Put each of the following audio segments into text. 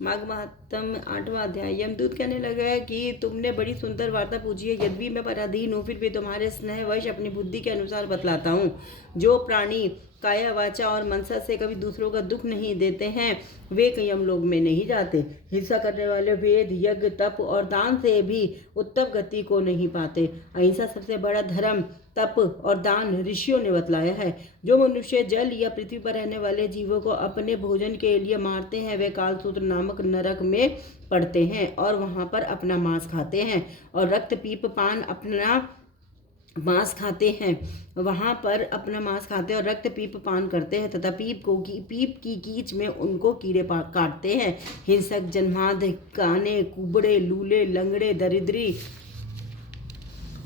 माघ महात्म 8वां अध्याय। यमदूत कहने लगा कि तुमने बड़ी सुंदर वार्ता पूछी है। यद्यपि मैं पराधीन हूँ, फिर भी तुम्हारे स्नेहवश अपनी बुद्धि के अनुसार बतलाता हूँ। जो प्राणी काया वाचा और मनसा से कभी दूसरों का दुख नहीं देते हैं, वे यमलोक में नहीं जाते। हिंसा करने वाले वेद, यज्ञ, तप और दान से भी उत्तम गति को नहीं पाते। अहिंसा सबसे बड़ा धर्म, तप और दान ऋषियों ने बतलाया है। जो मनुष्य जल या पृथ्वी पर रहने वाले जीवों को अपने भोजन के लिए मारते हैं, वे कालसूत्र नामक नरक में पड़ते हैं और वहां पर अपना मांस खाते हैं। और रक्त पीप पान अपना मांस खाते हैं, वहां पर अपना मांस खाते हैं और रक्त पीप पान करते हैं तथा पीप की कीच में उनको कीड़े काटते हैं। हिंसक, जन्मांध, काने, कुबड़े, लूले, लंगड़े, दरिद्री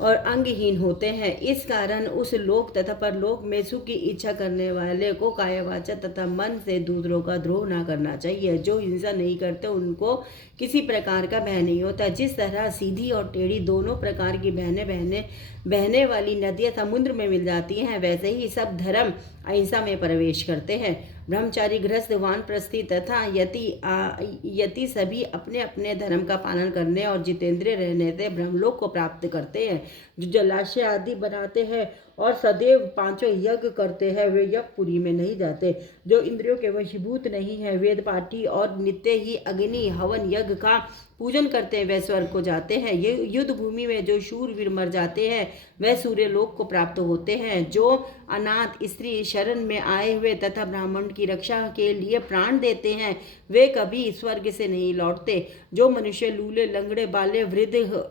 और अंगहीन होते हैं। इस कारण उस लोक तथा परलोक में सुख की इच्छा करने वाले को कायवाचा तथा मन से दूसरों का द्रोह ना करना चाहिए। जो हिंसा नहीं करते उनको किसी प्रकार का भय नहीं होता। जिस तरह सीधी और टेढ़ी दोनों प्रकार की बहने वाली नदियां समुद्र में मिल जाती हैं, वैसे ही सब धर्म अहिंसा में प्रवेश करते हैं। ब्रह्मचारी, गृहस्थ, वानप्रस्थी तथा यति सभी अपने अपने धर्म का पालन करने और जितेंद्रिय रहने से ब्रह्मलोक को प्राप्त करते हैं। जो जलाशय आदि बनाते हैं और सदैव 5 यज्ञ करते हैं, वे यज्ञपुरी में नहीं जाते। जो इंद्रियों के वशीभूत नहीं है, वेद पाठी और नित्य ही अग्नि, हवन, यज्ञ का पूजन करते हैं, वे स्वर्ग को जाते हैं। ये युद्ध भूमि में जो शूरवीर मर जाते हैं, वह सूर्य लोक को प्राप्त होते हैं। जो अनाथ स्त्री शरण में आए हुए तथा ब्राह्मण की रक्षा के लिए प्राण देते हैं, वे कभी स्वर्ग से नहीं लौटते। जो मनुष्य लूले, लंगड़े, बाले, वृद्ध,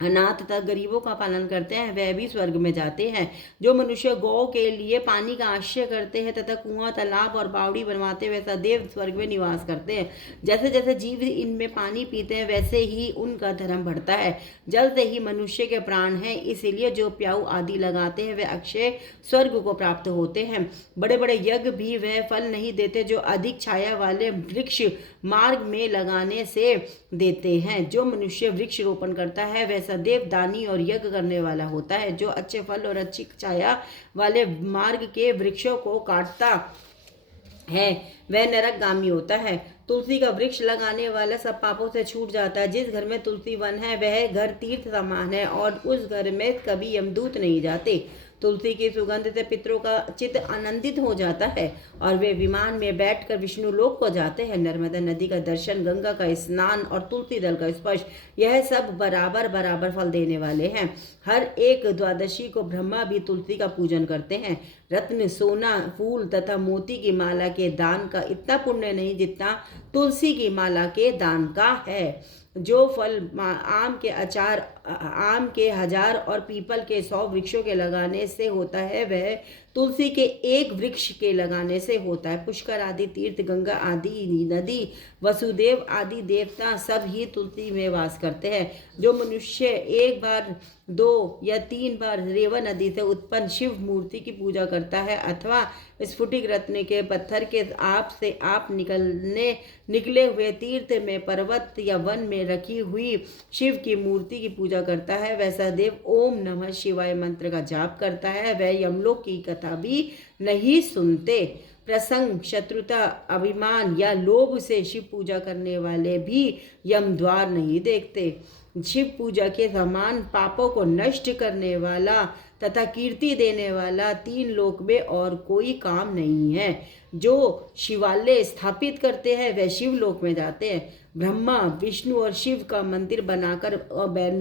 अनाथ तथा गरीबों का पालन करते हैं, वह भी स्वर्ग में जाते हैं। जो मनुष्य गौ के लिए पानी का आश्रय करते हैं तथा कुआं, तालाब और बावड़ी बनवाते हैं, वे सदैव स्वर्ग में निवास करते हैं। जैसे जैसे जीव इनमें पानी पीते हैं, वैसे ही उनका धर्म बढ़ता है। जल से ही मनुष्य के प्राण हैं, इसलिए जो प्याऊ आदि लगाते हैं, वे अक्षय स्वर्ग को प्राप्त होते हैं। बड़े बड़े यज्ञ भी वह फल नहीं देते जो अधिक छाया वाले वृक्ष मार्ग में लगाने से देते हैं। जो मनुष्य वृक्ष रोपण करता है, वह सदैव दानी और यज्ञ करने वाला होता है। जो अच्छे फल और अच्छी छाया वाले मार्ग के वृक्षों को काटता है, वह नरकगामी होता है। तुलसी का वृक्ष लगाने वाला सब पापों से छूट जाता है। जिस घर में तुलसी वन है, वह घर तीर्थ समान है और उस घर में कभी यमदूत नहीं जाते। तुलसी की सुगंध से पितरों का चित्त आनंदित हो जाता है और वे विमान में बैठकर विष्णु लोक को जाते हैं। नर्मदा नदी का दर्शन, गंगा का स्नान और तुलसी दल का स्पर्श, यह सब बराबर बराबर फल देने वाले हैं। हर एक द्वादशी को ब्रह्मा भी तुलसी का पूजन करते हैं। रत्न, सोना, फूल तथा मोती की माला के दान का इतना पुण्य नहीं जितना तुलसी की माला के दान का है। जो फल आम के अचार, आम के 1000 और पीपल के 100 वृक्षों के लगाने से होता है, वह तुलसी के एक वृक्ष के लगाने से होता है। पुष्कर आदि तीर्थ, गंगा आदि नदी, वसुदेव आदि देवता सब ही तुलसी में वास करते हैं। जो मनुष्य 1 बार, 2 या 3 बार रेवा नदी से उत्पन्न शिव मूर्ति की पूजा करता है अथवा स्फुटिक रत्न के पत्थर के आप से आप निकले हुए तीर्थ में, पर्वत या वन में रखी हुई शिव की मूर्ति की पूजा करता है, वैसा देव ओम नमः शिवाय मंत्र का जाप करता है, वह यमलोक की कथा भी नहीं सुनते। प्रसंग, शत्रुता, अभिमान या लोभ से शिव पूजा करने वाले भी यम द्वार नहीं देखते। शिव पूजा के समान पापों को नष्ट करने वाला तथा कीर्ति देने वाला 3 लोक में और कोई काम नहीं है। जो शिवालय स्थापित करते हैं, वह शिवलोक में जाते हैं। ब्रह्मा, विष्णु और शिव का मंदिर बनाकर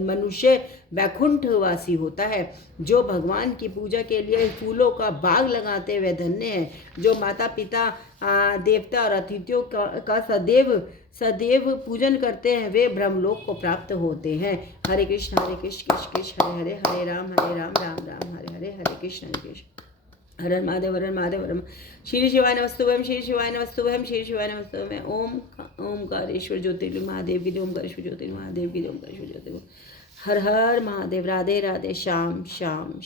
मनुष्य वैकुंठवासी होता है। जो भगवान की पूजा के लिए फूलों का बाग लगाते हुए धन्य है। जो माता पिता, देवता और अतिथियों का सदैव पूजन करते हैं, वे ब्रह्मलोक को प्राप्त होते हैं। हरे कृष्ण कृष्ण कृष्ण हरे हरे, हरे राम राम राम हरे हरे, हरे कृष्ण हर हर महादेव, हर हर महादेव, हर श्री शिवाय नमस्तुभ्यं, श्री शिवाय नमस्तुभ्यं, श्री शिवाय नमस्तुभ्यं। ओमकारेश्वर ज्योतिर्लिंग महादेव की जय, ओमकारेश्वर ज्योतिर्लिंग महादेव की जय, ओमकारेश्वर ज्योतिर्लिंग। हर हर महादेव। राधे राधे। श्याम श्याम श्याम।